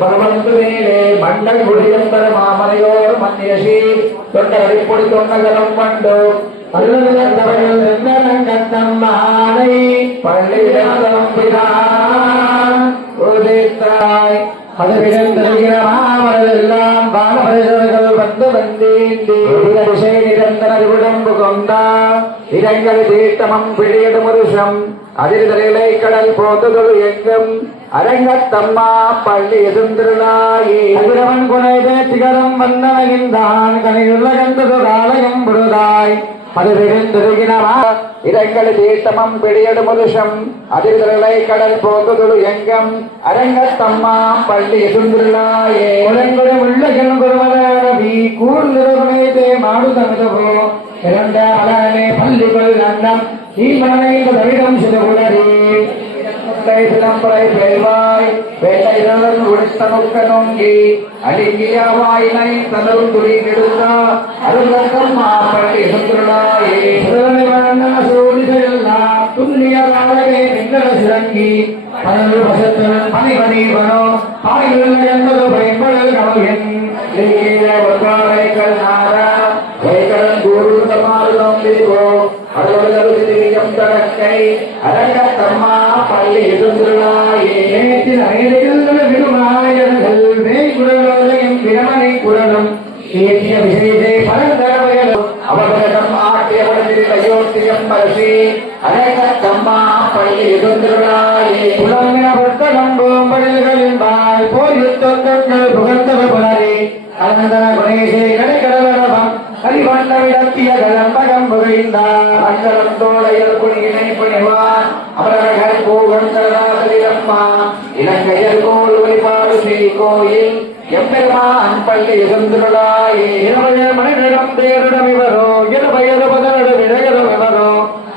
பரமந்துவேலே மண்டல் குடியம்பர மாமனையோடு மன்னியசி தொண்டரை பொடி தொண்டகலம் பண்டு. அருள்கள் நின்றரங்கத்தம் மகானை பள்ளியாதம்பிரான் உதித்தாய் அதுவிடம் தருகிற மாமனெல்லாம் பானபரிசர்கள் இரங்கல் தீர்த்தமம் பிடியிடும் வருஷம் அதிர்தலை கடல் போதுதொழு எங்கும். அரங்கத்தம்மா பள்ளி எதிர்ந்திருளாயே. அதிரவன் குணைத திகரம் வந்தனகின்றான் கனியுள்ள கந்தது காலயம் புழுதாய் அது விழுந்திருக்கிறவா இடங்கள் தீர்த்தமம் பிடியடு முருஷம் அதிர்தலை கடல் போதுதொழு எங்கும். அரங்கத்தம்மா பள்ளி எதிர்ந்திருளாயே. உலங்குடன் உள்ள குருமதி கூர்ந்திருமே மாடுதமிதவோ. இரண்ட அலனே பள்ளிகள் அன்னம். ஈமனை தவிடம் சிறுகுடரே சிலம்பரை பெய்வாய் வேட்டையுடன் உடுத்தனுக்க நோங்கி அடிங்கியாவாயினை தனது துணி கெடுத்தா அருந்தம் மாப்பள்ளி சுற்றுலாயே சூழ்நிலாம் துல்லிய காலகே நின்ற சிறங்கி மண்டலந்தோடையில் குடியினை பணிவான் அமரர்கள் பூகந்தரநாதலிரம்மா இலங்கையர் கோல் வழிபாடு ஸ்ரீ கோயில். எம்பெருமான் பள்ளி இருந்துருளாயே இருபது மனிதனம் பேரிடம் இவரோ. இருபயது பதனிடம் இடையிடம் இவரோ.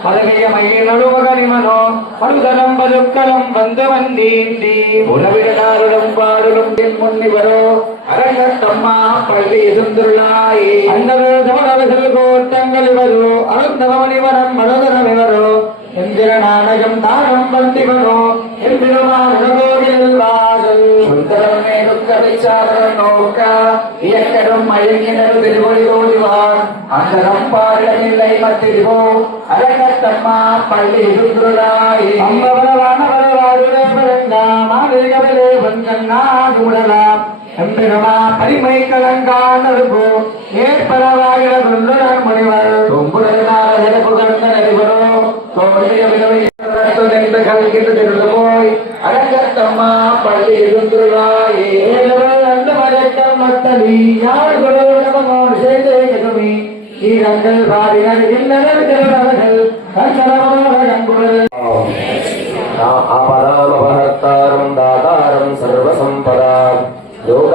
பதவிய மயில் நடுவகனிமனோ பல்தரம் பதுக்கலம் வந்தவன் நீந்தி. உணவிடனாருடன் பாடுடும் தென் முன்னிவரோ அரங்கத்தம்மா பள்ளி இருந்துள்ளாயே அன்னவர் தவறவர்கள் கோட்டங்கள் இவரோ. மருந்தவனிவரம் மனோதரமிவரோ? எந்திர நாணயம் தானம் வந்திவனோ எம்பிருமானோரில் வாசல். சுந்தரமே துக்கவை சாதனம் நோக்க. இயக்கரும் மயங்கினர் திருமொழி ஓடிவார். அந்தரம் பாடலில்லை மத்திருவோ? அரங்கத்தம்மா பள்ளி சுற்றுலாய் அம்பவனவானவரை வாழ்விலே பிறந்தாம் ஆதிகவிலே வந்தன்னா உடலாம் எம்பிரமா பரிமை கலங்கானரும்போ நேர்பரவாகிற துண்டுடன் முனிவர். தொம்புடையினால் எனக்கு கலந்த நடைபெறும் தோழிய நின்று கலக்கிட்டு திருந்து போய் அரங்கத்தம்மா பள்ளி இருந்துள்ளாய். ஏழு மறைக்கம் மத்தலி யார் குணவனமோடு சேர்ந்தே எதுமி ஸ்ரீரங்கள் பாடினர் இல்லவர் தாதாரம் சர்வசம்பதா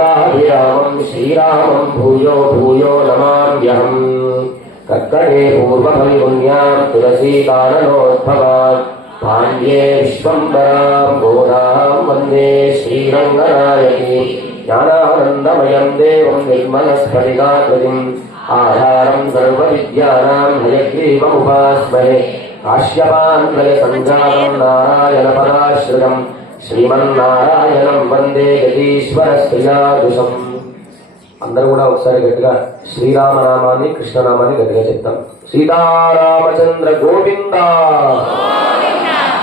सर्वसम्पदां योगाभिरामं श्रीरामं भूयो भूयो नमाम्यहम् कर्कटे पूर्वफल्गुन्यां तुलसीकाननोद्भवात् पाण्ड्ये विश्वम्बरां गोदां वन्दे श्रीरङ्गनायकी ज्ञानानन्दमयं देवं निर्मलस्फटिकाकृतिम् आधारं सर्वविद्यानां हयग्रीवमुपास्महे काश्यपान्वयसञ्जातं नारायणपदाश्रितम् శ్రీమన్నారాయణం వందే యతీశ్వర శ్రీయాదుషం అందరూ కూడా ఒకసారి గట్టిగా శ్రీరామనామాన్ని కృష్ణనామాన్ని గట్టిగా చెప్తాం. సీతారామచంద్ర గోవింద.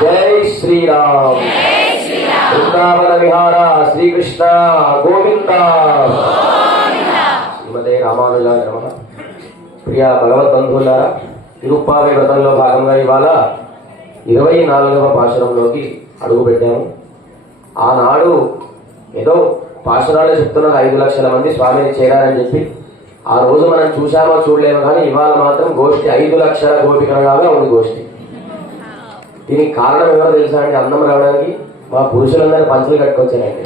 జై శ్రీరామ్. వృందావన విహార శ్రీకృష్ణ గోవింద. శ్రీమతే రామానుజా నమ. ప్రియ భగవద్బంధువులారా తిరుప్పావి వ్రతంలో భాగంగా ఇవాళ ఇరవై నాలుగవ పాశురంలోకి అడుగు పెట్టాము ఆనాడు ఏదో పాశురాలు చెప్తున్నారు ఐదు లక్షల మంది స్వామిని చేరారని చెప్పి. ఆ రోజు మనం చూసామో చూడలేము కానీ ఇవాళ మాత్రం గోష్ఠి ఐదు లక్షల గోపికలుగా ఉంది గోష్ఠి. దీనికి కారణం ఎవరో తెలుసా అండి అందం రావడానికి మా పురుషులందరూ పంచులు కట్టుకొచ్చారండి.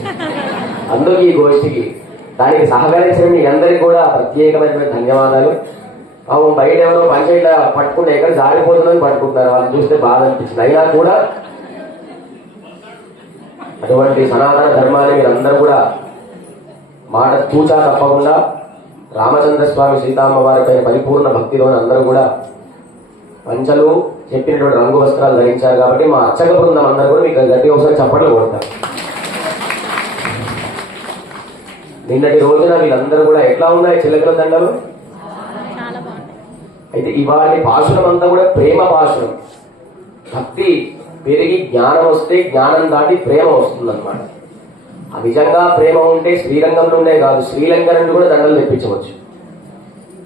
అందుకు ఈ గోష్ఠికి దానికి సహకరించిన మీ అందరికీ కూడా ప్రత్యేకమైన ధన్యవాదాలు. పాపం బయట ఎవరో పంచాయతీ పట్టుకుంటే ఎక్కడ జారిపోతుందని పట్టుకుంటారు వాళ్ళని చూస్తే బాధ అనిపించింది అయినా కూడా అటువంటి సనాతన ధర్మాన్ని మీరందరూ కూడా మాట తూచా తప్పకుండా రామచంద్ర స్వామి సీతామ్మ వారిపై పరిపూర్ణ భక్తిలోని అందరూ కూడా పంచలు చెప్పినటువంటి రంగు వస్త్రాలు ధరించారు కాబట్టి మా అర్చక బృందం అందరూ కూడా మీకు గట్టి ఒకసారి చప్పట్లు కొడతారు. నిన్నటి రోజున వీళ్ళందరూ కూడా ఎట్లా ఉన్నాయి చిలకల దండలు? అయితే ఇవాళ భాషణం అంతా కూడా ప్రేమ భాషణం భక్తి పెరిగి జ్ఞానం వస్తే జ్ఞానం దాటి ప్రేమ వస్తుందన్నమాట. ఆ నిజంగా ప్రేమ ఉంటే శ్రీరంగం కాదు శ్రీలంక నుండి కూడా దండలు తెప్పించవచ్చు.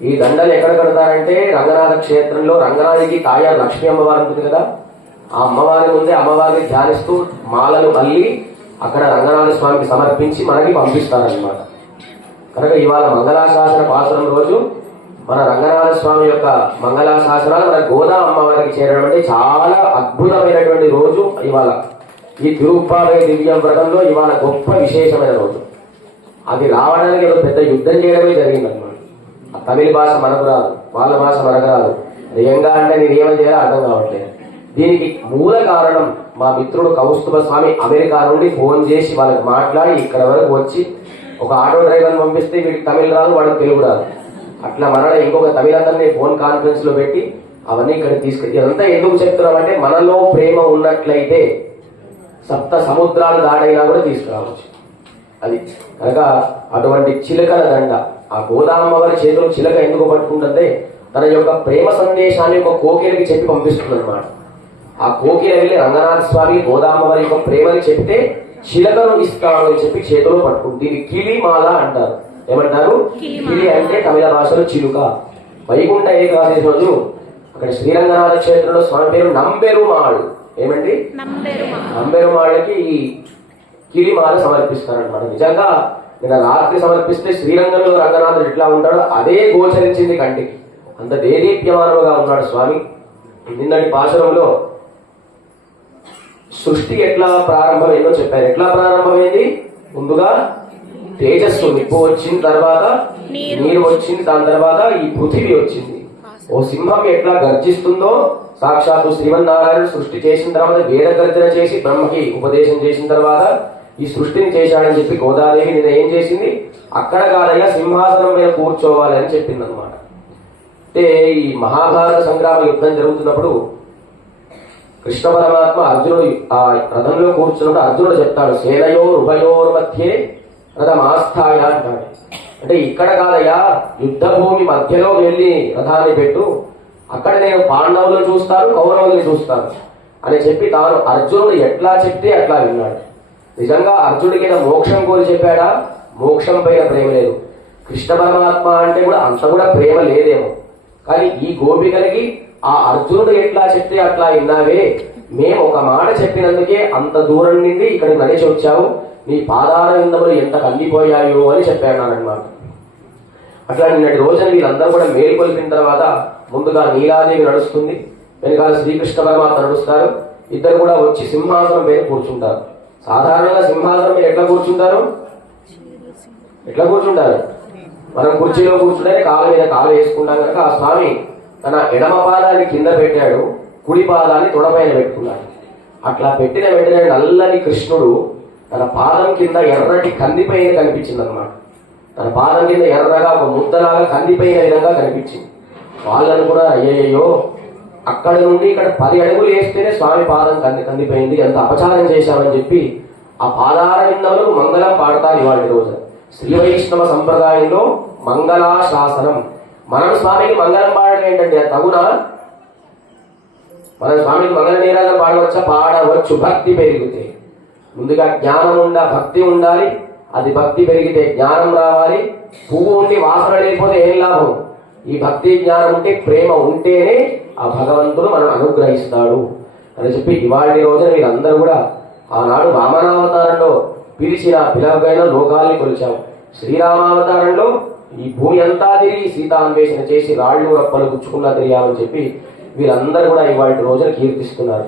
ఈ దండలు ఎక్కడ కడతారంటే రంగనాథ క్షేత్రంలో రంగనాథికి తాయారు లక్ష్మీ అమ్మవారు ఉంటుంది కదా? ఆ అమ్మవారి ముందే అమ్మవారిని ధ్యానిస్తూ మాలలు అల్లి అక్కడ రంగనాథ స్వామికి సమర్పించి మనకి పంపిస్తారనమాట కనుక ఇవాళ మంగళాశాసన పాసనం రోజు మన రంగనాథ స్వామి యొక్క మంగళాశాసనాలు మన గోదా అమ్మవారికి చేరడం అంటే చాలా అద్భుతమైనటువంటి రోజు ఇవాళ. ఈ తిరుప్పాలయ దివ్య వ్రతంలో ఇవాళ గొప్ప విశేషమైన రోజు. అది రావడానికి ఏదో పెద్ద యుద్ధం చేయడమే జరిగిందన్నమాట ఆ తమిళ భాష మనకు రాదు వాళ్ళ భాష మనకు రాదు. నిజంగా అంటే నేను ఏమని చేయాలో అర్థం కావట్లేదు. దీనికి మూల కారణం మా మిత్రుడు కౌస్తుభ స్వామి అమెరికా నుండి ఫోన్ చేసి వాళ్ళకి మాట్లాడి ఇక్కడ వరకు వచ్చి ఒక ఆటో డ్రైవర్ పంపిస్తే వీడికి తమిళ రాదు వాడికి తెలుగు రాదు. అట్లా మనలో ఇంకొక తమిళందరినీ ఫోన్ కాన్ఫరెన్స్లో పెట్టి అవన్నీ ఇక్కడ తీసుకెళ్ళి ఇదంతా ఎందుకు చెప్తున్నామంటే మనలో ప్రేమ ఉన్నట్లయితే సప్త సముద్రాలు దాడైనా కూడా తీసుకురావచ్చు. అది కనుక అటువంటి చిలకల దండ ఆ గోదామవారి చేతిలో చిలక ఎందుకు పట్టుకుంటుందే తన యొక్క ప్రేమ సందేశాన్ని ఒక కోకిలకి చెప్పి పంపిస్తుంది అనమాట ఆ కోకిల వెళ్ళి రంగనాథ స్వామి గోదామవారి యొక్క ప్రేమని చెప్తే చిలకను ఇస్తాడు అని చెప్పి చేతిలో పట్టుకుంటుంది దీన్ని కిలిమాల అంటారు. ఏమంటారు. కిలి అంటే తమిళ భాషలో చిలుక. వైకుంఠ ఏకాదశి రోజు అక్కడ శ్రీరంగనాథ క్షేత్రంలో స్వామి పేరు నంబెరుమాడు ఏమండి? నంబరు మా అంబెరుమాళ్ళకి ఈ కిలిమాల సమర్పిస్తారనమాట నిజంగా నిన్న రాత్రి సమర్పిస్తే శ్రీరంగంలో రంగనాథుడు ఎట్లా ఉంటాడో అదే గోచరించింది కంటికి అంత దేదీప్యమానముగా ఉన్నాడు స్వామి. నిన్నటి పాశనంలో సృష్టి ఎట్లా ప్రారంభమైందో చెప్పారు. ఎట్లా ప్రారంభమైంది? ముందుగా తేజస్సు నిప్పు వచ్చిన తర్వాత నీరు. వచ్చింది. దాని తర్వాత ఈ పృథివీ వచ్చింది. ఓ సింహం ఎట్లా గర్జిస్తుందో సాక్షాత్తు శ్రీమన్నారాయణుడు సృష్టి చేసిన తర్వాత వేద గర్జన చేసి బ్రహ్మకి ఉపదేశం చేసిన తర్వాత ఈ సృష్టిని చేశాడని చెప్పి గోదాదేవి నిన్న ఏం చేసింది? అక్కడ కాదయ్యా సింహాసనం మీద కూర్చోవాలి అని చెప్పింది అనమాట అంటే ఈ మహాభారత సంగ్రామ యుద్ధం జరుగుతున్నప్పుడు కృష్ణ పరమాత్మ అర్జునుడు ఆ రథంలో కూర్చున్నప్పుడు అర్జునుడు చెప్తాడు సేనయో ఉభయోర్ మధ్యే రథం అంటాడు అంటే ఇక్కడ కాదయ్యా యుద్ధ భూమి మధ్యలో వెళ్ళి రథాన్ని పెట్టు. అక్కడ నేను పాండవులను చూస్తాను కౌరవుల్ని చూస్తాను అని చెప్పి తాను అర్జునుడు ఎట్లా చెప్తే అట్లా విన్నాడు. నిజంగా అర్జునుడికి మోక్షం కోరి చెప్పాడా? మోక్షం పైన ప్రేమ లేదు. కృష్ణ పరమాత్మ అంటే కూడా అంత కూడా ప్రేమ లేదేమో. కానీ ఈ గోపికలకి ఆ అర్జునుడు ఎట్లా చెప్తే అట్లా విన్నావే? మేము ఒక మాట చెప్పినందుకే అంత దూరం నుండి ఇక్కడికి నడిచి వచ్చావు. నీ పాదాల విందములు ఎంత కందిపోయాయో అని చెప్పాడు అనమాట అట్లా నిన్నటి రోజున వీళ్ళందరూ కూడా మేల్కొల్పిన తర్వాత ముందుగా నీలాదేవి నడుస్తుంది వెనకాల శ్రీకృష్ణ పరమాత్మ నడుస్తారు ఇద్దరు కూడా వచ్చి సింహాసనం మీద కూర్చుంటారు. సాధారణంగా సింహాసనం మీద ఎట్లా కూర్చుంటారు? ఎట్లా కూర్చుంటారు? మనం కుర్చీలో కూర్చుంటే కాళ్ళ మీద కాలు వేసుకుంటాం కనుక ఆ స్వామి తన ఎడమ పాదాన్ని కింద పెట్టాడు కుడి పాదాన్ని తొడపైన పెట్టుకున్నాడు. అట్లా పెట్టిన వెంటనే నల్లని కృష్ణుడు తన పాదం కింద ఎర్రటి కందిపైన కనిపించింది అనమాట తన పాదం కింద ఎర్రగా ఒక ముద్దలాగా కందిపోయిన విధంగా కనిపించింది. వాళ్ళని కూడా అయ్యయ్యో అక్కడ నుండి ఇక్కడ పది అడుగులు వేస్తేనే స్వామి పాదం కంది కందిపోయింది ఎంత అపచారం చేశామని చెప్పి ఆ పాదాల విందములకు మంగళం పాడతారు ఇవాళ రోజు. శ్రీ వైష్ణవ సంప్రదాయంలో మంగళాశాసనం. మనం స్వామికి మంగళం పాడడం ఏంటంటే తగునా? మన స్వామికి మంగళ నీరాజన పాడవచ్చా? పాడవచ్చు. భక్తి పెరిగితే. ముందుగా జ్ఞానం ఉండా భక్తి ఉండాలి. అది భక్తి పెరిగితే జ్ఞానం రావాలి. పువ్వు ఉండి వాసన లేకపోతే ఏం లాభం? ఈ భక్తి జ్ఞానం ఉంటే ప్రేమ ఉంటేనే ఆ భగవంతుడు మనం అనుగ్రహిస్తాడు అని చెప్పి ఇవాళ రోజున మీరందరూ కూడా ఆనాడు వామనావతారంలో పిలిచిన పిలవగైన లోకాల్ని కొలిచాం. శ్రీరామావతారంలో ఈ భూమి అంతా తిరిగి సీతాన్వేషణ చేసి రాళ్ళు రప్పలు గుచ్చుకున్నా తిరిగామని చెప్పి వీరందరూ కూడా ఇవాళ రోజున కీర్తిస్తున్నారు.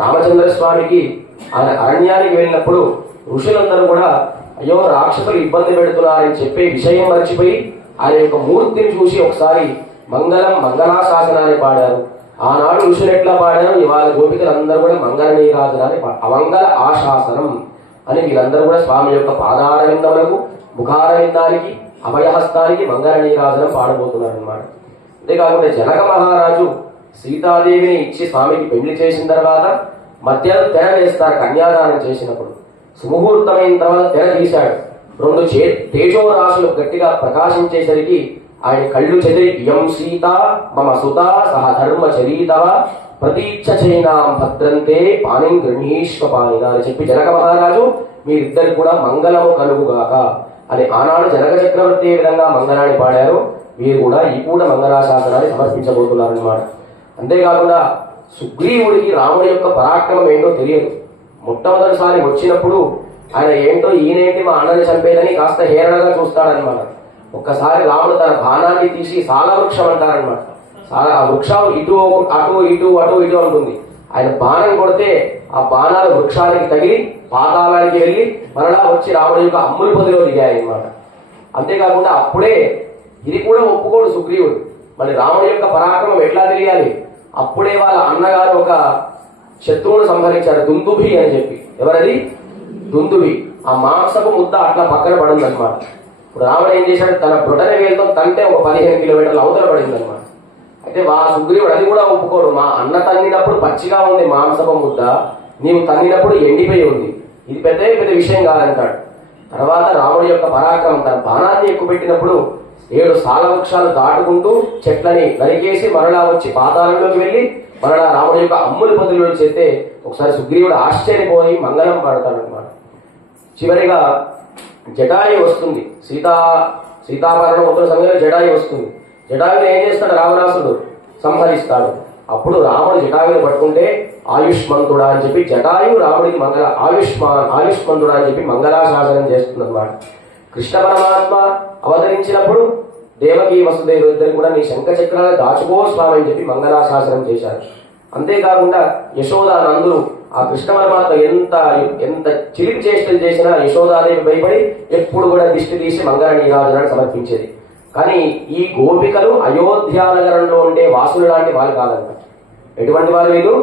రామచంద్ర స్వామికి ఆయన అరణ్యానికి వెళ్ళినప్పుడు ఋషులందరూ కూడా అయ్యో రాక్షసులు ఇబ్బంది పెడుతున్నారని చెప్పే విషయం మర్చిపోయి ఆయన యొక్క మూర్తిని చూసి ఒకసారి మంగళం మంగళాశాసనాన్ని పాడారు. ఆనాడు ఋషులు ఎట్లా పాడారు? ఇవాళ గోపికలందరూ కూడా మంగళ నీరాజనాన్ని అమంగళ ఆశాసనం అని వీళ్ళందరూ కూడా స్వామి యొక్క పాదారవిందములకు ముఖారవిందానికి అభయహస్తానికి మంగళ నీరాజనం పాడబోతున్నారు అనమాట అంతేకాకుండా జనక మహారాజు సీతాదేవిని ఇచ్చి స్వామికి పెళ్ళి చేసిన తర్వాత మధ్యాహ్నం తెర వేస్తారు కన్యాదానం చేసినప్పుడు. సుముహూర్తమైన తర్వాత తెర తీశాడు. రెండు చే తేజో రాశులు గట్టిగా ప్రకాశించేసరికి ఆయన కళ్ళు చెదిరి యం సీత మమ సుత సహ ధర్మ చరీతవ ప్రతీక్ష చైనాం భద్రంతే పాణిం గృహీష్వ పాణిన అని చెప్పి జనక మహారాజు మీరిద్దరు కూడా మంగళము కలుగుగాక అని ఆనాడు జనక చక్రవర్తి ఏ విధంగా మంగళాన్ని పాడారు వీరు కూడా ఈ కూడా మంగళాశాసనాన్ని సమర్పించబోతున్నారన్నమాట. అంతేకాకుండా సుగ్రీవుడికి రాముడి యొక్క పరాక్రమం ఏంటో తెలియదు. మొట్టమొదటిసారి వచ్చినప్పుడు ఆయన ఏంటో ఈయనేంటి మా అన్నని చంపేదని కాస్త హేరణగా చూస్తాడనమాట ఒక్కసారి రాముడు తన బాణాన్ని తీసి సాల వృక్షం అంటారనమాట సాల ఆ వృక్షం ఇటు అటు ఇటు అటు ఇటు ఉంటుంది ఆయన బాణం కొడితే ఆ బాణాలు వృక్షానికి తగిలి పాతాళానికి వెళ్ళి మరలా వచ్చి రాముడి యొక్క అమ్ముల పొదిలో దిగాయి అంతేకాకుండా అప్పుడే ఇది కూడా ఒప్పుకోడు సుగ్రీవుడు. మరి రాముడి యొక్క పరాక్రమం ఎట్లా తెలియాలి? అప్పుడే వాళ్ళ అన్నగారు ఒక శత్రువును సంహరించారు దుందుభి అని చెప్పి. ఎవరది? దుందుభి. ఆ మాంసపు ముద్ద అట్లా పక్కన పడింది అనమాట ఇప్పుడు రాముడు ఏం చేశాడు? తన బ్రొటన వేలతో తంటే ఒక పదిహేను కిలోమీటర్ల అవతల పడింది అనమాట అయితే వా సుగ్రీవుడు అది కూడా ఒప్పుకోడు. మా అన్న తన్నినప్పుడు పచ్చిగా ఉంది మాంసపు ముద్ద. నీవు తన్నినప్పుడు ఎండిపోయి ఉంది. ఇది పెద్ద పెద్ద విషయం కాదంటాడు. తర్వాత రాముడి యొక్క పరాక్రమం తన బాణాన్ని ఎక్కువ పెట్టినప్పుడు ఏడు సాలవృక్షాలు దాటుకుంటూ చెట్లని నరికేసి మరలా వచ్చి పాతాలలోకి వెళ్ళి మరలా రాముడు యొక్క అమ్ముల పదులు చేస్తే ఒకసారి సుగ్రీవుడు ఆశ్చర్యపోయి మంగళం పాడతాడు అనమాట చివరిగా జటాయి వస్తుంది. సీతా సీతాపరణం ఉత్తర సమయంలో జటాయి వస్తుంది. జటాయుని ఏం చేస్తాడు? రావణాసుడు సంహరిస్తాడు. అప్పుడు రాముడు జటాయుని పట్టుకుంటే ఆయుష్మంతుడా అని చెప్పి జటాయు రాముడికి మంగళ ఆయుష్మాన్ ఆయుష్మంతుడా అని చెప్పి మంగళాశాసనం చేస్తుంది అనమాట కృష్ణ పరమాత్మ అవతరించినప్పుడు దేవకి వసుదేవులు ఇద్దరు కూడా నీ శంఖ చక్రాలు దాచుకో స్వామి అని చెప్పి మంగళాశాసనం చేశారు. అంతేకాకుండా యశోద నందులు ఆ కృష్ణ పరమాత్మ ఎంత ఎంత చిలిపి చేష్టలు చేసినా యశోదాదేవి భయపడి ఎప్పుడు కూడా దిష్టి తీసి మంగళ నీరాజనాన్ని సమర్పించేది. కానీ ఈ గోపికలు అయోధ్యానగరంలో ఉండే వాసులు లాంటి వాళ్ళు కాదంట ఎటువంటి వారు వీళ్ళు?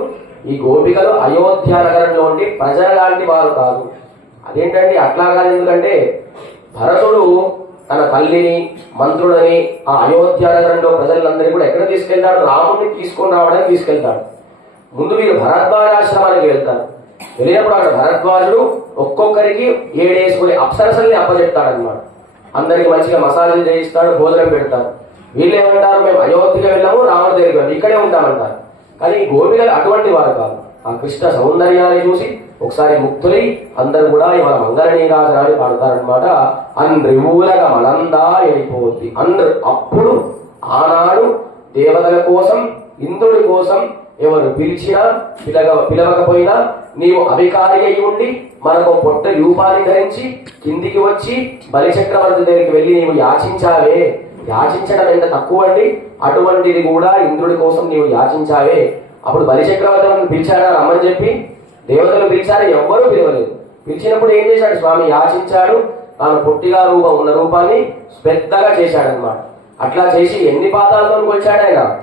ఈ గోపికలు అయోధ్యా నగరంలో ఉండి ప్రజల లాంటి వారు కాదు. అదేంటండి అట్లా కాదు ఎందుకంటే భరతుడు తన తల్లిని మంత్రులని ఆ అయోధ్య నగరంలో ప్రజలందరినీ కూడా ఎక్కడ తీసుకెళ్తాడు? రాముడిని తీసుకొని రావడానికి తీసుకెళ్తాడు. ముందు వీరు భరద్వాజాశ్రమానికి వెళ్తారు వెళ్ళినప్పుడు అక్కడ భరద్వాజుడు ఒక్కొక్కరికి ఏడేసుకుని అప్సరసల్ని అప్పచెప్తాడనమాట అందరికి మంచిగా మసాజులు చేయిస్తాడు భోజనం పెడతారు వీళ్ళు ఏమంటారు? మేము అయోధ్యకి వెళ్ళాము రాముడి దగ్గరికి వెళ్ళాము ఇక్కడే ఉంటామంటారు. కానీ గోపికలు అటువంటి వారు కాదు. ఆ కృష్ణ సౌందర్యాన్ని చూసి ఒకసారి ముక్తులై అందరు కూడా ఇవాళ మంగళ నీరాజనాన్ని పాడతారనమాట అన్రివులగా మనందా వెళ్ళిపోద్ది అందరు అప్పుడు ఆనాడు దేవతల కోసం ఇంద్రుడి కోసం ఎవరు పిలిచినా పిలగ పిలవకపోయినా నీవు అధికారి అయి ఉండి మనకు పొట్ట రూపాన్ని ధరించి కిందికి వచ్చి బలిచక్రవర్తి దగ్గరికి వెళ్ళి నీవు యాచించావే. యాచించడం ఎంత తక్కువ అండి? అటువంటిది కూడా ఇంద్రుడి కోసం నీవు యాచించావే. అప్పుడు బలిచక్రవర్తి పిలిచాడా రమ్మని చెప్పి? దేవతలు పిలిచారు ఎవ్వరూ పిలవలేదు. పిలిచినప్పుడు ఏం చేశాడు స్వామి? యాచించాడు తాను పొట్టిగా రూపం ఉన్న రూపాన్ని పెద్దగా చేశాడనమాట అట్లా చేసి ఎన్ని పాదాలతో కొలిచాడు ఆయన?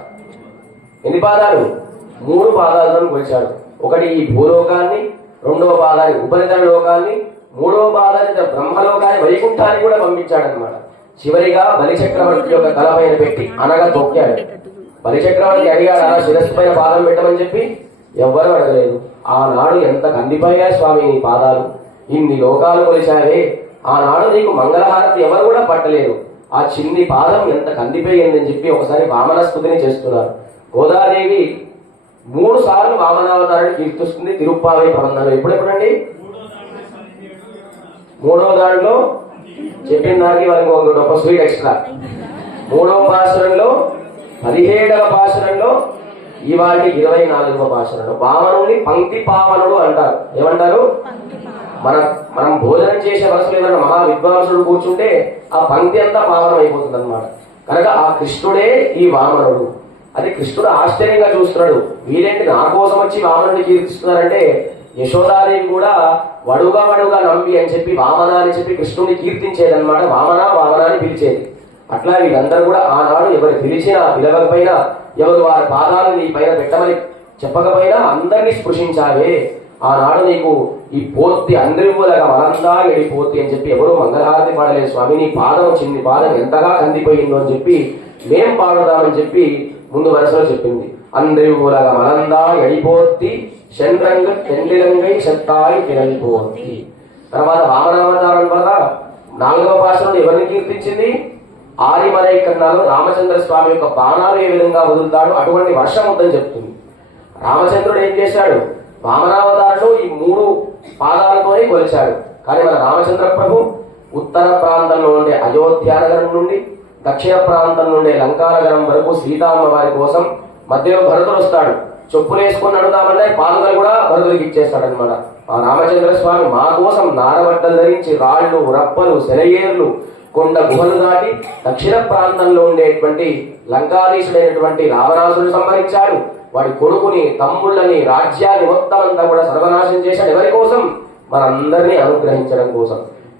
ఎన్ని పాదాలు? మూడు పాదాలతో కొలిచాడు. ఒకటి ఈ భూలోకాన్ని రెండవ పాదాన్ని ఉపరితల లోకాన్ని మూడవ పాదాన్ని బ్రహ్మలోకాన్ని వైకుంఠాన్ని కూడా పంపించాడనమాట చివరిగా బలిచక్రవర్తి యొక్క తలపైన పెట్టి అనగా తొక్కాడు. బలిచక్రవర్తి అడిగాడు అలా శిరస్సు పైన పాదం పెట్టమని చెప్పి? ఎవ్వరూ అడగలేదు. ఆనాడు ఎంత కందిపోయా స్వామి నీ పాదాలు? ఇన్ని లోకాలు కొలిచావే ఆనాడు నీకు మంగళహారతి ఎవరు కూడా పట్టలేరు ఆ చిన్ని పాదం ఎంత కందిపోయిందని చెప్పి ఒకసారి వామన స్థుతిని చేస్తున్నారు. గోదాదేవి మూడు సార్లు వామనావతారాన్ని కీర్తిస్తుంది తిరుప్పావై ప్రబంధంలో. ఎప్పుడెప్పుడండి? మూడవ దాంట్లో చెప్పిన దానికి వాళ్ళకి ఒక గొప్ప స్వీట్ ఎక్స్ట్రా మూడవ పాసురంలో పదిహేడవ పాసురంలో ఇవాళ ఇరవై నాలుగవ పాసురంలో వామనుని పంక్తి పావనుడు అంటారు. ఏమంటారు? మన మనం భోజనం చేసే ఏమైనా మహా విద్వాంసుడు కూర్చుంటే ఆ పంక్తి అంతా పావనం అయిపోతుంది అనమాట కనుక ఆ కృష్ణుడే ఈ వామనుడు. అది కృష్ణుడు ఆశ్చర్యంగా చూస్తున్నాడు. వీరేంటి నా కోసం వచ్చి వామనుడిని కీర్తిస్తున్నారంటే యశోదాదేవి కూడా వడుగా వడుగా నమ్మి అని చెప్పి వామన అని చెప్పి కృష్ణుడిని కీర్తించేదన్నమాట. వామన వామన అని పిలిచేది. అట్లా వీళ్ళందరూ కూడా ఆనాడు ఎవరు పిలిచినా పిలవకపోయినా ఎవరు వారి పాదాలు నీ పైన పెట్టమని చెప్పకపోయినా అందరినీ స్పృశించావే. ఆనాడు నీకు ఈ పోర్తి అందరి మూలగా మనందా వెళ్ళిపోతి అని చెప్పి ఎవరు మంగళహారతి పాడలేదు. స్వామి నీ పాదం చిన్ని పాదం ఎంతగా కందిపోయిందో అని చెప్పి మేం పాడుదామని చెప్పి ముందు వరుసలో చెప్పింది. అందరి ఊలగా మనందా ఎడిపోర్తి చంద్రంగ చెండిరంగై చెత్తాయి పిరలిపోతి తర్వాత వామనావతారం వల్ల నాలుగవ భాషలో ఎవరిని కీర్తించింది? ఆదిమలై కన్నాలో రామచంద్ర స్వామి యొక్క బాణాలు ఏ విధంగా వదులుతాడు అటువంటి వర్షం ఉందని చెప్తుంది. రామచంద్రుడు ఏం చేశాడు? వామనావతారంలో ఈ మూడు పాదాలతోనే కొలిచాడు. కానీ మన రామచంద్ర ప్రభు ఉత్తర ప్రాంతంలో ఉండే అయోధ్య నగరం నుండి దక్షిణ ప్రాంతం నుండి లంకానగరం వరకు సీతామ్మ వారి కోసం మధ్యలో భరతుడు వస్తాడు. చెప్పులు వేసుకొని నడుతామన్నా పాదుకలు కూడా భరతుడికి ఇచ్చేస్తాడు అనమాట ఆ రామచంద్ర స్వామి మా కోసం నారబట్టలు ధరించి రాళ్ళు రప్పలు సెలయేర్లు కొండ గుహలు దాటి దక్షిణ ప్రాంతంలో ఉండేటువంటి లంకాధీశుడైనటువంటి రావణాసుడు సంహరించాడు. వాడి కొడుకుని తమ్ముళ్ళని రాజ్యాన్ని మొత్తం అంతా కూడా సర్వనాశనం చేశాడు. ఎవరి కోసం? మనందరినీ అనుగ్రహించడం కోసం.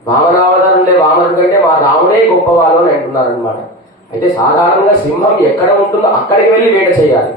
వామనావతారంలో వామనుడి కంటే మా రాముడే గొప్పవాళ్ళు అని అంటున్నారనమాట అయితే సాధారణంగా సింహం ఎక్కడ ఉంటుందో అక్కడికి వెళ్ళి వేట చేయాలి.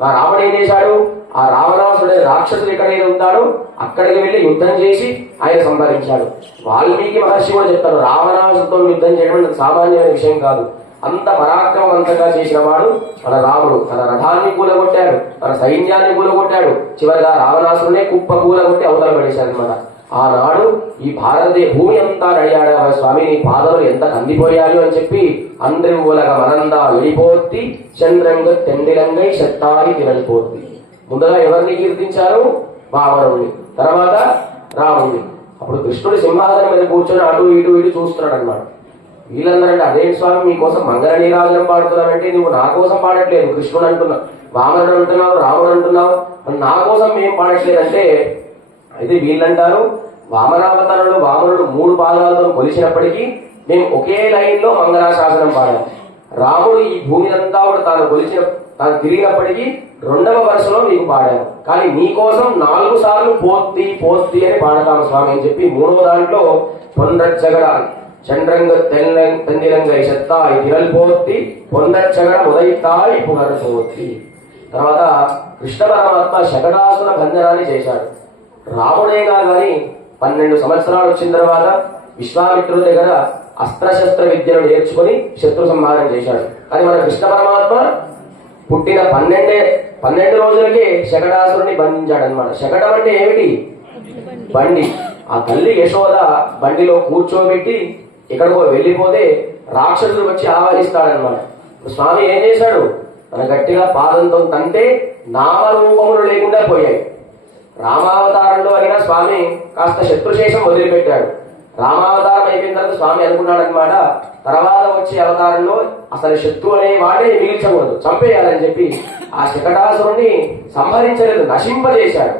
మా రావణ ఏం చేశాడు? ఆ రావణాసుడు రాక్షసుడు ఎక్కడైతే ఉంటాడో అక్కడికి వెళ్ళి యుద్ధం చేసి ఆయన సంపాదించాడు. వాల్మీకి మహర్షి కూడా చెప్తారు రావణాసుతో యుద్ధం చేయడం సామాన్యమైన విషయం కాదు. అంత పరాక్రమవంతంగా చేసిన వాడు మన రాముడు. తన రథాన్ని కూలగొట్టాడు తన సైన్యాన్ని కూలగొట్టాడు. చివరిగా రావణాసురునే కుప్ప కూలగొట్టి అవతల పడేశాడు అనమాట ఆనాడు ఈ భారతదేశ భూమి అంతా నడియాడు. ఆ స్వామి నీ పాదలు ఎంత కందిపోయాలి అని చెప్పి అందరి ఉలగ మనందా వెళ్ళిపోద్ది. చంద్రంగ తెండిలంగై శక్తాని తిరలిపోద్ది ముందుగా ఎవరిని కీర్తించారు? వామనుడిని తర్వాత రాముడిని అప్పుడు కృష్ణుడు సింహాసనం మీద కూర్చొని అటు ఇటు ఇటు చూస్తున్నాడు అనమాట వీళ్ళందరంటే అదే స్వామి మీకోసం మంగళ నీరాజనం పాడుతున్నానంటే నువ్వు నా కోసం పాడట్లేదు. కృష్ణుడు అంటున్నావు వామనుడు అంటున్నావు రాముడు అంటున్నావు. నా కోసం మేము పాడట్లేదు అంటే అయితే వీళ్ళంటారు వామనావతారంలో వామనుడు మూడు పాదాలతో కొలిచినప్పటికీ మేము ఒకే లైన్లో మంగళాశాసనం పాడాం రాముడు ఈ భూమినంతా కూడా తాను కొలిచిన తాను తిరిగినప్పటికీ రెండవ వరుసలో నీకు పాడాను. కానీ నీ కోసం నాలుగు సార్లు పోత్తి పోత్తి అని పాడతాను స్వామి అని చెప్పి మూడవ దాంట్లో పొందచ్చగడ చండ్రంగ తెల్ల తెందిరంగ ఇషత్తాయి తిరల్ పోత్తి పొందచ్చగడ ఉదయితాయి పునర్ పోత్తి. తర్వాత కృష్ణ పరమాత్మ శకటాసుర భంజనాన్ని చేశాడు. రాముడైనా గాని పన్నెండు సంవత్సరాలు వచ్చిన తర్వాత విశ్వామిత్రుడి దగ్గర అస్త్రశస్త్ర విద్యను నేర్చుకుని శత్రు సంహారం చేశాడు. కానీ మన కృష్ణ పరమాత్మ పుట్టిన పన్నెండే పన్నెండు రోజులకే శకటాసురుని బంధించాడు అనమాట శకటం అంటే ఏమిటి? బండి. ఆ తల్లి యశోద బండిలో కూర్చోబెట్టి ఎక్కడికో వెళ్ళిపోతే రాక్షసుడు వచ్చి ఆవహిస్తాడనమాట స్వామి ఏం చేశాడు? తన గట్టిగా పాదంతో తంటే నామరూపములు లేకుండా పోయాయి. రామావతారంలో అయినా స్వామి కాస్త శత్రుశేషం వదిలిపెట్టాడు. రామావతారం అయిపోయిన తర్వాత స్వామి అనుకున్నాడు అనమాట తర్వాత వచ్చే అవతారంలో అసలు శత్రు అనే వాడే మిగిల్చకూడదు చంపేయాలని చెప్పి ఆ శకటాసురుణ్ణి సంహరించలేదు నశింపజేశాడు.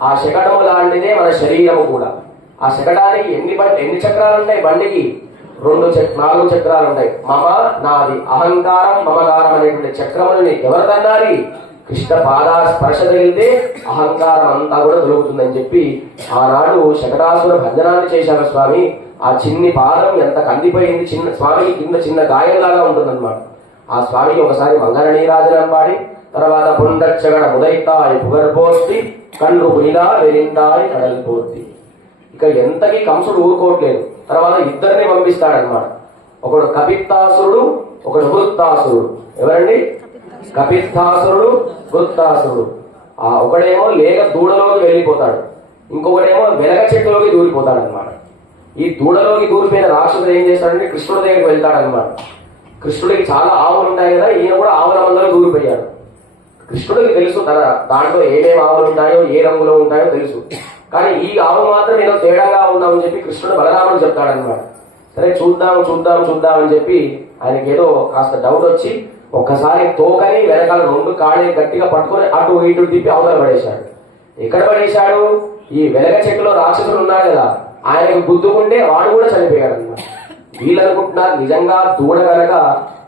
ఆ శకటము లాంటిదే మన శరీరము కూడా. ఆ శకటానికి ఎన్ని బండి ఎన్ని చక్రాలు ఉన్నాయి బండికి? రెండు చక్ నాలుగు చక్రాలు ఉంటాయి మమ నాది అహంకారం మమకారం అనేటువంటి చక్రములని ఎవరు తన్నారి? కృష్ణ పాద స్పర్శ తగిలితే అహంకారం అంతా కూడా దొరుకుతుందని చెప్పి ఆనాడు శకటాసుర భజనాన్ని చేశారు స్వామి. ఆ చిన్ని పాదం ఎంత కందిపోయింది చిన్న స్వామికి కింద చిన్న గాయంలాగా ఉంటుందన్నమాట. ఆ స్వామికి ఒకసారి మంగళ నీరాజనం పాడి తర్వాత పుండచ్చగడ ముదైతాయి పుగర్పోస్తి కళ్ళు పునిదా వెరిందాయి కడలిపోద్ది ఇక ఎంతకి కంసుడు ఊరుకోవట్లేదు. తర్వాత ఇద్దరిని పంపిస్తాడనమాట ఒకడు కపిత్తాసురుడు ఒకడు వృత్తాసురుడు. ఎవరండి? కపిస్థాసురుడు వృత్తాసురుడు. ఆ ఒకడేమో లేక దూడలోకి వెళ్ళిపోతాడు. ఇంకొకడేమో వెనక చెట్టులోకి దూరిపోతాడు అనమాట ఈ దూడలోకి దూరిపోయిన రాక్షసుడు ఏం చేస్తాడంటే కృష్ణుడి దగ్గరికి వెళ్తాడనమాట కృష్ణుడికి చాలా ఆవులు ఉంటాయి కదా ఈయన కూడా ఆవుల మందలో దూరిపోయాడు. కృష్ణుడికి తెలుసు తన దాంట్లో ఏమేమి ఆవులు ఉంటాయో ఏ రంగులో ఉంటాయో తెలుసు. కానీ ఈ ఆవు మాత్రం ఏదో తేడాగా ఉందామని చెప్పి కృష్ణుడు బలరామని చెప్తాడనమాట సరే చూద్దాం చూద్దాం చూద్దాం అని చెప్పి ఆయనకి ఏదో కాస్త డౌట్ వచ్చి ఒక్కసారి తోకని వెనకాల రెండు కాళ్ళని గట్టిగా పట్టుకొని అటు ఇటు తిప్పి అవతల పడేశాడు. ఎక్కడ పడేశాడు? ఈ వెనక చెట్టులో రాక్షసులు ఉన్నాడు కదా ఆయనకు గుద్దుకుంటే వాడు కూడా చనిపోయాడు అనమాట వీళ్ళనుకుంటున్నారు నిజంగా దూడ గనక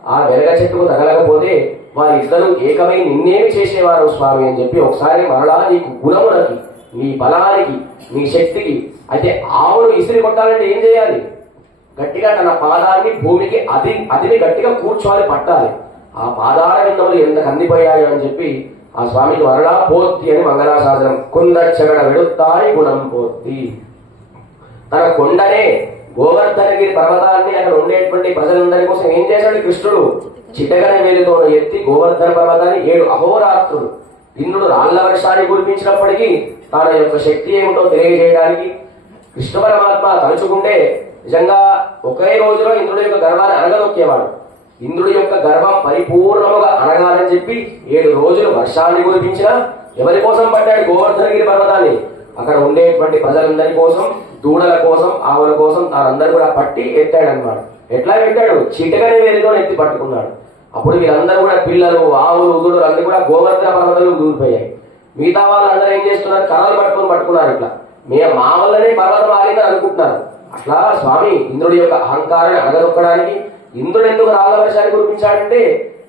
ఆ వెనక చెట్టుకు తగలకపోతే వారిద్దరూ ఏకమై నిన్నేమి చేసేవారు స్వామి అని చెప్పి ఒకసారి మరలా నీకు గుణమునకి నీ బలానికి నీ శక్తికి అయితే ఆవును ఇసిరి కొట్టాలంటే ఏం చేయాలి? గట్టిగా తన పాదాన్ని భూమికి అది అతిని గట్టిగా కూర్చోవాలి పట్టాలి. ఆ పాదాల విందములు ఎంత కందిపోయాయో అని చెప్పి ఆ స్వామికి వరడా పోర్తి అని మంగళాశాసనం. కుందచ్చగడ వెడుతాయి గుణం పోర్తి తన కొండనే గోవర్ధనగిరి పర్వతాన్ని అక్కడ ఉండేటువంటి ప్రజలందరి కోసం ఏం చేశాడు కృష్ణుడు? చిటగన వేలితో ఎత్తి గోవర్ధన పర్వతాన్ని ఏడు అహోరాత్రులు ఇంద్రుడు రాళ్ళ వర్షాన్ని కురిపించినప్పటికీ తన యొక్క శక్తి ఏమిటో తెలియజేయడానికి కృష్ణ పరమాత్మ తలుచుకుంటే నిజంగా ఒకే రోజులో ఇంద్రుడి యొక్క గర్వాన్ని అనగదొక్కేవాడు ఇంద్రుడి యొక్క గర్వం పరిపూర్ణముగా అనగాలని చెప్పి ఏడు రోజులు వర్షాన్ని కురిపించిన ఎవరి కోసం పడ్డాడు? గోవర్ధనగిరి పర్వతాన్ని. అక్కడ ఉండేటువంటి ప్రజలందరి కోసం దూడల కోసం ఆవుల కోసం తానందరూ కూడా పట్టి ఎత్తాడనమాట ఎట్లా పెట్టాడు చిటకని వేలితో ఎత్తి పట్టుకున్నాడు. అప్పుడు వీళ్ళందరూ కూడా పిల్లలు ఆవులు ఉదుడు అన్ని కూడా గోవర్ధన పర్వతాలు దూరిపోయాయి. మిగతా వాళ్ళందరూ ఏం చేస్తున్నారు? కర్రలు పట్టుకొని పట్టుకున్నారు ఇట్లా. మే మా వల్లనే పర్వతం ఆగిందని అనుకుంటున్నారు. అట్లా స్వామి ఇంద్రుడి యొక్క అహంకారాన్ని అడగదొక్కడానికి ఇంద్రుడు ఎందుకు రాళ్ళ వర్షాన్ని కురిపించాడంటే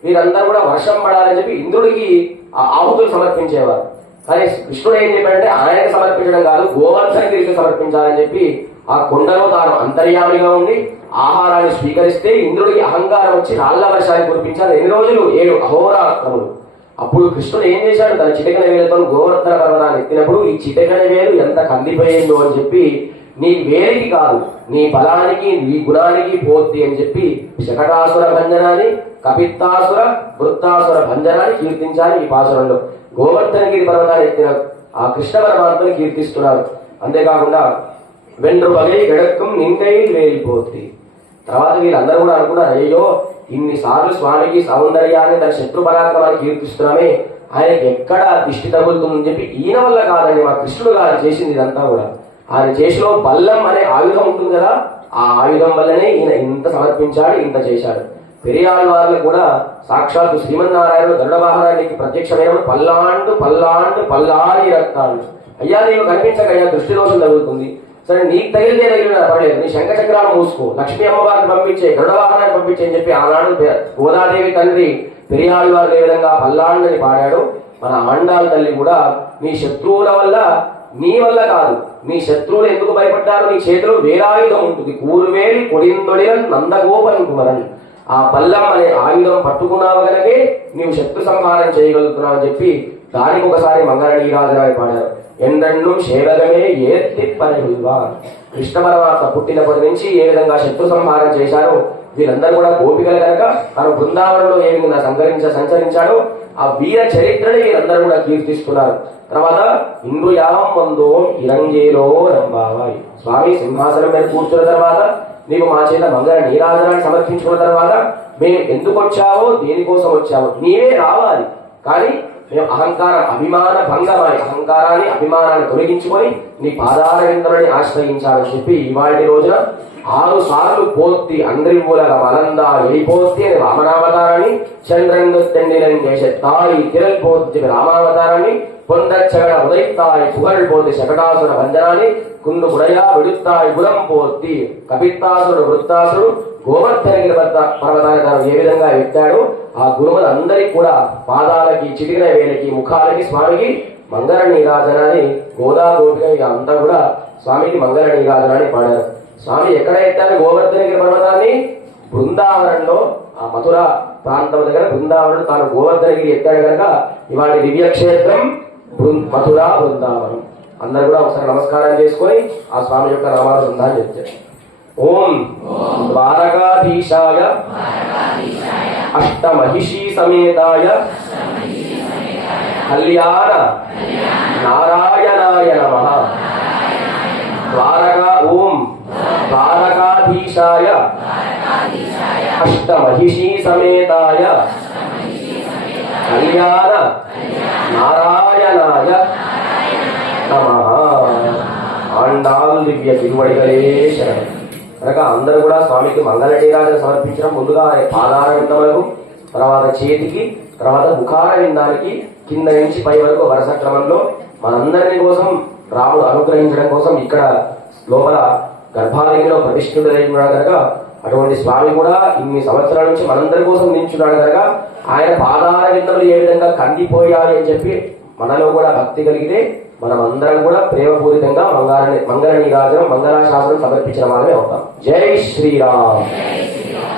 వీరందరూ కూడా వర్షం పడాలని చెప్పి ఇంద్రుడికి ఆ ఆహుతులు సమర్పించేవారు. కానీ కృష్ణుడు ఏం చెప్పాడంటే ఆయనకు సమర్పించడం కాదు గోవర్ధనగిరికి సమర్పించాలని చెప్పి ఆ కొండలో తాను అంతర్యామిగా ఉండి ఆహారాన్ని స్వీకరిస్తే ఇంద్రుడికి అహంకారం వచ్చి రాళ్ళ వర్షాన్ని కురిపించాలి. ఎన్ని రోజులు? ఏడు అహోరాత్రములు. అప్పుడు కృష్ణుడు ఏం చేశాడు? తన చిటకన వేలుతో గోవర్ధన పర్వతాన్ని ఎత్తినప్పుడు ఈ చిటకన వేలు ఎంత కందిపోయిందో అని చెప్పి నీ వేరికి కాదు నీ బలానికి నీ గుణానికి పోద్ది అని చెప్పి శకటాసుర భంజనాన్ని కపిత్తాసుర వృత్తాసుర భంజనాన్ని కీర్తించాలి ఈ పాసురంలో గోవర్ధనగిరి పర్వతాన్ని ఎత్తిన ఆ కృష్ణ పరమాత్మని కీర్తిస్తున్నారు. అంతేకాకుండా వెండ్రు పగై గడక్కం నింకై వేలిపోతుంది తర్వాత వీళ్ళందరూ కూడా అనుకున్నారు అయ్యో ఇన్నిసార్లు స్వామికి సౌందర్యాన్ని తన శత్రు పరాక్రమాన్ని కీర్తిస్తున్నామే ఆయనకి ఎక్కడ దిష్టి తగులుతుందని చెప్పి ఈయన వల్ల కాదండి మా కృష్ణుడు గారు చేసింది ఇదంతా కూడా. ఆయన చేసిలో బల్లం అనే ఆయుధం ఉంటుంది కదా ఆ ఆయుధం వల్లనే ఈయన ఇంత సమర్పించాడు ఇంత చేశాడు. పెరియాళ్ళ వారిని కూడా సాక్షాత్తు శ్రీమన్నారాయణ గరుడ వాహనానికి ప్రత్యక్షమైనప్పుడు పల్లాండు పల్లాండు పల్లారి రక్తాలు. అయ్యా నీకు కనిపించకయ్యా దృష్టి దోషం తగులుతుంది. సరే నీకు తగిలితే తగిలిన పర్లేదు. నీ శంఖ చక్రాలు మూసుకో. లక్ష్మీ అమ్మవారిని పంపించే గరుడ వాహనాన్ని పంపించే అని చెప్పి ఆనాడు గోదాదేవి తండ్రి పెరియాళ్ళ వారు ఏ విధంగా పల్లాండని పాడాడు మన ఆండాల తల్లి కూడా మీ శత్రువుల వల్ల నీ వల్ల కాదు. నీ శత్రువులు ఎందుకు భయపడ్డారు? నీ చేతిలో వేలాయుధం ఉంటుంది. కూరువేలి కొడిందొడిగన్ నందగోపని కుమరన్. ఆ బల్లం అనే ఆయుధం పట్టుకున్నావు కనుకే నీవు శత్రు సంహారం చేయగలుగుతున్నావు అని చెప్పి దానికి ఒకసారి మంగళ నీరాజరావి పాడారు. ఎందన్ను శేవగమే ఏ పరివిల్వా కృష్ణ పరమాత్మ పుట్టినప్పటి నుంచి ఏ విధంగా శత్రు సంహారం చేశారో వీళ్ళందరూ కూడా గోపికలు కనుక తన బృందావనంలో ఏమి విధంగా సంచరించ సంచరించాడో. ఆ వీర చరిత్రని వీళ్ళందరూ కూడా కీర్తిస్తున్నారు. తర్వాత ఇంద్రుయాం వందో ఇరంగేలో రంభావాయి. స్వామి సింహాసనం మీద కూర్చున్న తర్వాత నీకు మా చేత మంగళ నీరాజనాన్ని సమర్పించుకున్న తర్వాత మేము ఎందుకు వచ్చావో దేనికోసం వచ్చావో నీవే రావాలి. కానీ నేను అహంకార అభిమాన భంగమై అహంకారాన్ని అభిమానాన్ని తొలగించుకొని నీ పాదాల విందలని ఆశ్రయించాలని చెప్పి ఇవాళ రోజున ఆరు సార్లు పోత్తి అందరి మనంద మలందా వెళ్ళిపోత్తి అని రామనామతారాన్ని చంద్రంగు తెండిలని చేసే తాయి తిరల్ పోత్తి రామావతారాన్ని పొందచ్చగడ ఉదయిత్తాయి పుగళ్ పోతి శకటాసుర వందనాన్ని కుండు గుడయా విడుత్తాయి గురం పోత్తి కపిత్తాసుడు వృత్తాసుడు గోవర్ధన వద్ద పర్వతాన్ని తాను ఏ విధంగా ఎత్తాడు? ఆ గురువులందరికీ కూడా పాదాలకి చిటికిన వేలకి ముఖాలకి స్వామికి మంగళ నీరాజనాన్ని గోదా గోపిక ఇక అంతా కూడా స్వామికి మంగళ నీరాజనాన్ని పాడారు. స్వామి ఎక్కడ ఎత్తారు గోవర్ధనగిరి పర్వతాన్ని? బృందావనంలో ఆ మధుర ప్రాంతం దగ్గర బృందావనం తాను గోవర్ధనగిరి ఎత్తాడు కనుక ఇవాళ దివ్యక్షేత్రం బృం- మధుర బృందావనం. అందరు కూడా ఒకసారి నమస్కారం చేసుకొని ఆ స్వామి యొక్క బృందాన్ని చెప్తారు. ఓం ద్వారకాధీశాయ अष्टमहिषी समेताय कल्याण नारायणाय नमः। द्वारका ओम। द्वारकाधीशाय। अष्टमहिषी समेताय कल्याण नारायणाय नमः। आंडाल दिव्य திருவடிகளே சரணம் కనుక అందరూ కూడా స్వామికి మంగళ నీరాజన సమర్పించడం ముందుగా ఆయన పాదార విందములకు తర్వాత చేతికి తర్వాత ముఖార విందానికి కింద నుంచి పై వరకు వరుస క్రమంలో మనందరిని కోసం రాముడు అనుగ్రహించడం కోసం ఇక్కడ లోపల గర్భాలయంలో ప్రతిష్ఠితుడైనాడు కనుక అటువంటి స్వామి కూడా ఇన్ని సంవత్సరాల నుంచి మనందరి కోసం నించున్నాడు కనుక ఆయన పాదార విందములు ఏ విధంగా కందిపోయాలి అని చెప్పి మనలో కూడా భక్తి కలిగితే మనం అందరం కూడా ప్రేమపూరితంగా మంగారణి మంగళని రాజం మంగళాశాసనం సమర్పించిన వాళ్ళమే అవుతాం. జై శ్రీరామ్.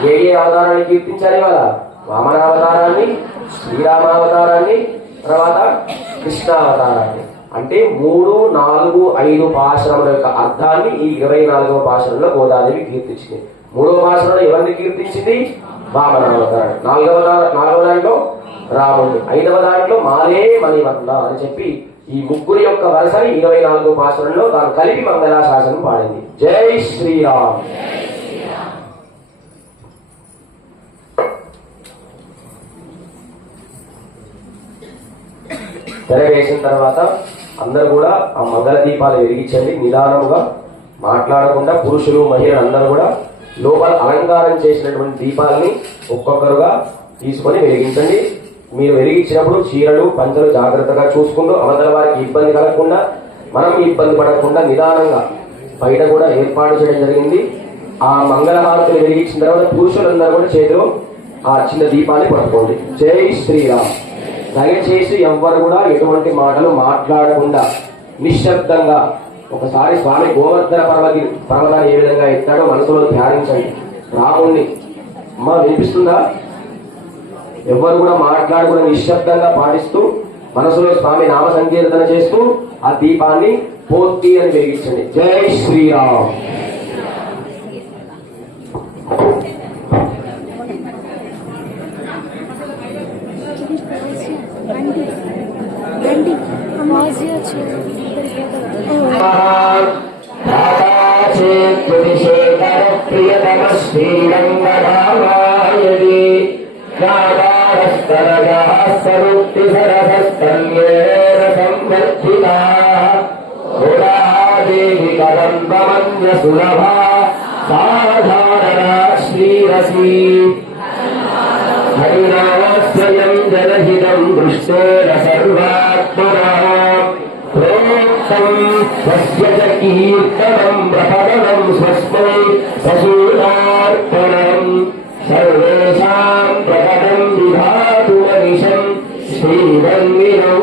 ఏ ఏ అవతారాన్ని కీర్తించాలి వాళ్ళ వామనావతారాన్ని శ్రీరామావతారాన్ని తర్వాత కృష్ణావతారాన్ని. అంటే మూడు నాలుగు ఐదు పాశరముల యొక్క అర్థాన్ని ఈ ఇరవై నాలుగవ పాశరంలో గోదాదేవి కీర్తించింది. మూడవ పాశరంలో ఎవరిని కీర్తించింది? వామనావతారాన్ని నాలుగవ నాలుగవ దాంట్లో రాముడు ఐదవ దాంట్లో మాలే మణివర్ణ అని చెప్పి ఈ ముగ్గురు యొక్క వరుసని ఇరవై నాలుగు పాశరంలో తాను కలిపి మంగళాశాసనం పాడింది. జై శ్రీరామ్. తెర వేసిన తర్వాత అందరూ కూడా ఆ మంగళ దీపాలు వెలిగించండి. నిదానముగా మాట్లాడకుండా పురుషులు మహిళలు అందరూ కూడా లోపల అలంకారం చేసినటువంటి దీపాలని ఒక్కొక్కరుగా తీసుకొని వెలిగించండి. మీరు వెలిగించినప్పుడు చీరలు పంచలు జాగ్రత్తగా చూసుకుంటూ అవతల వారికి ఇబ్బంది కలగకుండా మనం ఇబ్బంది పడకుండా నిదానంగా బయట కూడా ఏర్పాటు చేయడం జరిగింది. ఆ మంగళహారతిని వెలిగించిన తర్వాత పురుషులందరూ కూడా చేతిలో ఆ చిన్న దీపాన్ని పట్టుకోండి. జై శ్రీరామ్. దయచేసి ఎవ్వరు కూడా ఎటువంటి మాటలు మాట్లాడకుండా నిశ్శబ్దంగా ఒకసారి స్వామి గోవర్ధన పర్వతి పర్వతాన్ని ఏ విధంగా ఎత్తాడో మనసులో ధ్యానించండి. రాముణ్ణి. మా వినిపిస్తుందా? ఎవ్వరు కూడా మాట్లాడకుండా నిశ్శబ్దంగా పాటిస్తూ మనసులో స్వామి నామ సంకీర్తన చేస్తూ ఆ దీపాన్ని పూర్తి అని వెలిగించండి. జై శ్రీరామ్. సులభా సాధారణ శ్రీరసీ హరినామస్వయం జనహితం దృష్టేన సర్వాత్మనా ప్రోక్తం స్వస్య చ కీర్తనం ప్రపదనం స్వస్మై పశూ ਮੇਰੋ